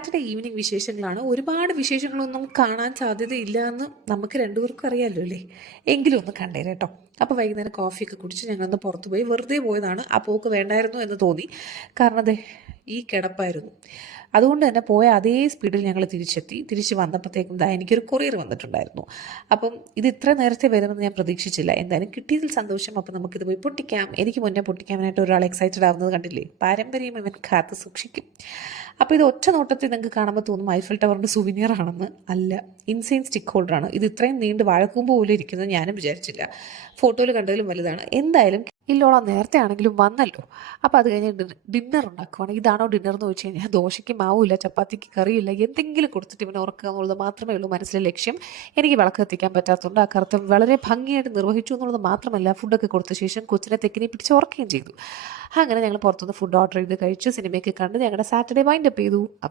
Saturday evening വിശേഷങ്ങളാണ്. ഒരുപാട് വിശേഷങ്ങളൊന്നും കാണാൻ സാധ്യതയില്ല എന്ന് നമുക്ക് രണ്ടുപേർക്കും അറിയാമല്ലോ അല്ലേ? എങ്കിലും ഒന്ന് കണ്ടേരേട്ടോ. അപ്പോൾ വൈകുന്നേരം കോഫിയൊക്കെ കുടിച്ച് ഞങ്ങളൊന്ന് പുറത്ത് പോയി. വെറുതെ പോയതാണ്. ആ പോക്ക് വേണ്ടായിരുന്നു എന്ന് തോന്നി. കാരണം അതെ ഈ കിടപ്പായിരുന്നു. അതുകൊണ്ട് തന്നെ പോയ അതേ സ്പീഡിൽ ഞങ്ങൾ തിരിച്ചെത്തി. തിരിച്ച് വന്നപ്പോഴത്തേക്കും എനിക്കൊരു കൊറിയർ വന്നിട്ടുണ്ടായിരുന്നു. അപ്പം ഇത് ഇത്ര നേരത്തെ വരുമെന്ന് ഞാൻ പ്രതീക്ഷിച്ചില്ല. എന്തായാലും കിട്ടിയതിൽ സന്തോഷം. അപ്പം നമുക്കിത് പോയി പൊട്ടിക്കാം. എനിക്ക് മുന്നേ പൊട്ടിക്കാനായിട്ട് ഒരാൾ എക്സൈറ്റഡ് ആവുന്നത് കണ്ടില്ലേ? പാരമ്പര്യം ഇവൻ കാത്ത് സൂക്ഷിക്കും. അപ്പോൾ ഇത് ഒറ്റ നോട്ടത്തിൽ നിങ്ങൾക്ക് കാണുമ്പോൾ തോന്നും ഐഫൽ ടവറിൻ്റെ സുവിനിയർ ആണെന്ന്. അല്ല, ഇൻസെയിൻ സ്റ്റിക്ക് ഹോൾഡറാണ്. ഇത് ഇത്രയും നീണ്ട് വാഴക്കൂമ്പ് പോലെ ഇരിക്കുന്നത് ഞാനും വിചാരിച്ചില്ല. ഫോട്ടോയിൽ കണ്ടതിലും വലുതാണ്. എന്തായാലും ഇല്ലോളം നേരത്തെ ആണെങ്കിലും വന്നല്ലോ. അപ്പോൾ അത് കഴിഞ്ഞ് ഡിന്നർ ഉണ്ടാക്കുവാണ്. ഇതാണോ ഡിന്നർ എന്ന് ചോദിച്ചു കഴിഞ്ഞാൽ ദോശയ്ക്ക് മാവില്ല, ചപ്പാത്തിക്ക് കറിയില്ല, എന്തെങ്കിലും കൊടുത്തിട്ട് ഇവനെ ഉറക്കുക എന്നുള്ളത് മാത്രമേ ഉള്ളൂ മനസ്സിലെ ലക്ഷ്യം. എനിക്ക് വിളക്ക് എത്തിക്കാൻ പറ്റാത്തതുകൊണ്ട് ആ കർത്തവ്യം വളരെ ഭംഗിയായിട്ട് നിർവഹിച്ചു എന്നുള്ളത് മാത്രമല്ല, ഫുഡൊക്കെ കൊടുത്ത ശേഷം കൊച്ചിനെ തെക്കിനെ പിടിച്ച് ഉറക്കുകയും ചെയ്തു. അങ്ങനെ ഞങ്ങൾ പുറത്തുനിന്ന് ഫുഡ് ഓർഡർ ചെയ്ത് കഴിച്ച് സിനിമയൊക്കെ കണ്ട് ഞങ്ങളുടെ സാറ്റർഡേ വൈൻഡപ്പ് ചെയ്തു. അപ്പം